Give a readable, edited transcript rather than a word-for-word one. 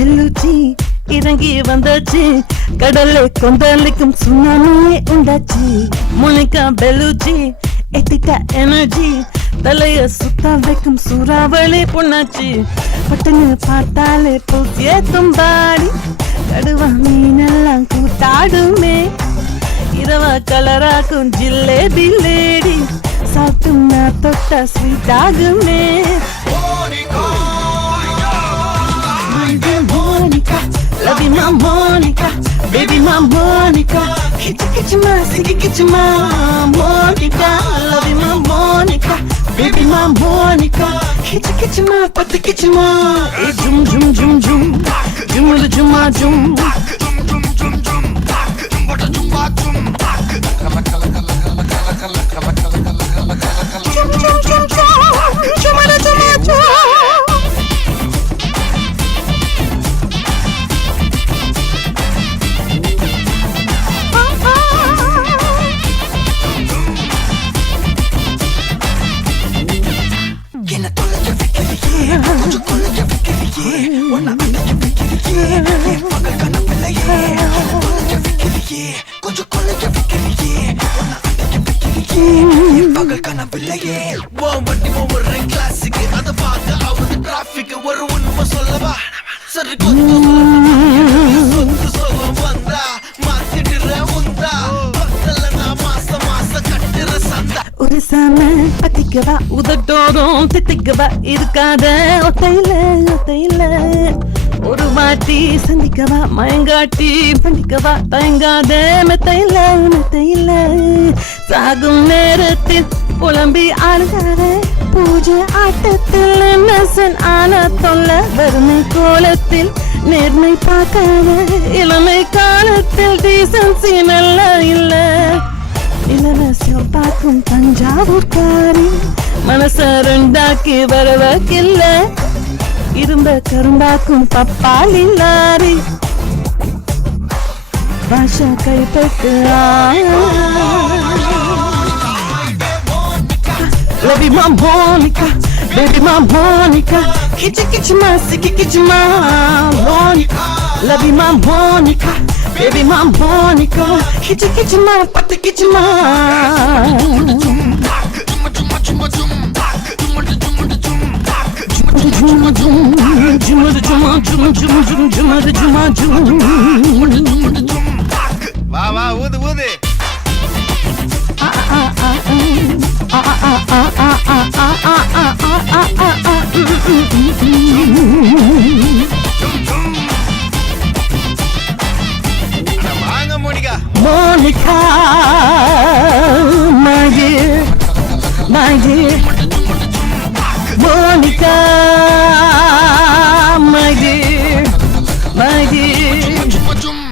பெல்லுச்சி இறங்கி வந்தாச்சு, கடலை கொந்தளிக்கும் சுனாமியே உண்டாச்சு. மோனிகா பெல்லுச்சி எத்திட்ட எனர்ஜி, தலைய சுத்த வைக்கும் சூறாவளி பொண்ணாச்சு. பட்டுன்னு பார்த்தாலே பூசிய தும்பாடி, கடுவா மீனெல்லாம் கூத்தாடுமே. இரவ கலராக்கும் ஜில்லேபி லேடி, சாப்பிட்டும்னா தொட்ட ஸ்வீட் ஆகுமே. Monica, love you my Monica, baby my Monica, kitty ma, sing kitty ma, Monica, love you my Monica, baby my Monica, kitty ma, patti kitty ma, jum jum jum jum, jum the juma jum, jum jum jum, what a jumba jum, kala kala kala kala kala kala kala kala kala, jum jum jum jum, juma the juma jum. ஒரு சாம பத்திக்கவா, உதட்டோடும் தித்திக்கவா, இருக்காத ஒத்தையில ஒத்தையில. ஒரு வாட்டி சந்திக்கவா, மயங்காட்டி பண்டிக்கவா, தயங்காத மெத்தையில மெத்தையில. சாகும் நேரத்தில் புலம்பி ஆளுகாத, பூஜை ஆட்டத்தில் நசன் ஆன தொல்ல. வறுமை கோலத்தில் நேர்மை பார்க்காத, இளமை காலத்தில் டீசன்சி நல்ல இல்ல. இளவரசியம் பார்க்கும் தஞ்சாவூர்காரி, மனச ரெண்டாக்கி வரவக்கில்ல. இரும்ப கரும்பாக்கும் பப்பாளி லாரி, பாஷா கைப்பட்டு. Love you my Monica, baby my Monica, kitty ma, siki kitty ma, Monica. Love you my Monica, baby my Monica, kitty ma, patti kitty ma. வா வா ஊது ஊது. வாங்க Monica. Monica, my dear, my dear. Monica, my dear.